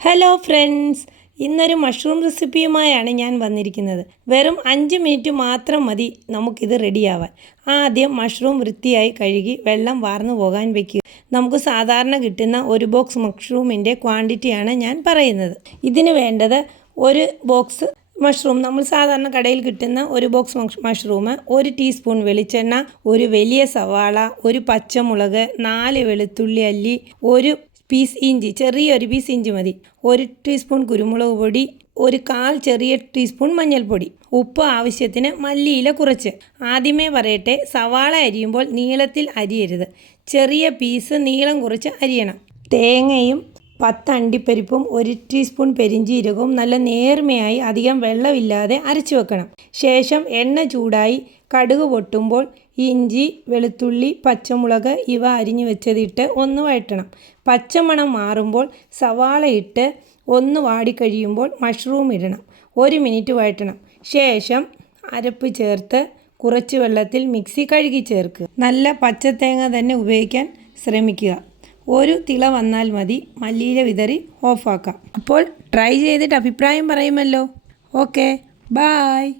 Hello friends, ഇന്നൊരു mushroom റെസിപ്പിയുമായാണ് ഞാൻ വന്നിരിക്കുന്നത്. വെറും 5 മിനിറ്റ് മാത്രം മതി നമുക്കിത് റെഡിയാവാൻ. ആദ്യം മഷ്റൂം വൃത്തിയായി കഴുകി വെള്ളം വാർന്നു പോകാൻ വെക്കുക. നമുക്ക് സാധാരണ കിട്ടുന്ന ഒരു ബോക്സ് മഷ്റൂമിൻ്റെ ക്വാണ്ടിറ്റിയാണ് ഞാൻ പറയുന്നത്. ഇതിന് വേണ്ടത് ഒരു ബോക്സ് മഷ്റൂം, നമ്മൾ സാധാരണ കടയിൽ കിട്ടുന്ന ഒരു ബോക്സ് മഷ്റൂം, 1 ടീസ്പൂൺ വെളിച്ചെണ്ണ, ഒരു വലിയ സവാള, ഒരു പച്ചമുളക്, 4 വെളുത്തുള്ളി അല്ലി, ഒരു പീസ് ഇഞ്ചി, ചെറിയൊരു പീസ് ഇഞ്ചി മതി, 1 ടീസ്പൂൺ കുരുമുളക് പൊടി, 1/4 ചെറിയ ടീസ്പൂൺ മഞ്ഞൾപ്പൊടി, ഉപ്പ് ആവശ്യത്തിന്, മല്ലിയില കുറച്ച്. ആദ്യമേ പറയട്ടെ, സവാള അരിയുമ്പോൾ നീളത്തിൽ അരിയരുത്, ചെറിയ പീസ് നീളം കുറച്ച് അരിയണം. തേങ്ങയും 10 അണ്ടിപ്പരിപ്പും 1 ടീസ്പൂൺ പെരിഞ്ചീരകവും നല്ല നേർമയായി അധികം വെള്ളമില്ലാതെ അരച്ചു വെക്കണം. ശേഷം എണ്ണ ചൂടായി കടുക് പൊട്ടുമ്പോൾ ഇഞ്ചി, വെളുത്തുള്ളി, പച്ചമുളക് ഇവ അരിഞ്ഞു വെച്ചതിട്ട് ഒന്ന് വഴറ്റണം. പച്ചമണം മാറുമ്പോൾ സവാള ഇട്ട് ഒന്ന് വാടിക്കഴിയുമ്പോൾ മഷ്റൂം ഇടണം. 1 മിനിറ്റ് വഴറ്റണം. ശേഷം അരപ്പ് ചേർത്ത് കുറച്ച് വെള്ളത്തിൽ മിക്സി കഴുകി ചേർക്കുക. നല്ല പച്ചത്തേങ്ങ തന്നെ ഉപയോഗിക്കാൻ ശ്രമിക്കുക. ഒരു തിള വന്നാൽ മതി, മല്ലിയില വിതറി ഓഫാക്കാം. അപ്പോൾ ട്രൈ ചെയ്തിട്ട് അഭിപ്രായം പറയുമല്ലോ. Okay, bye.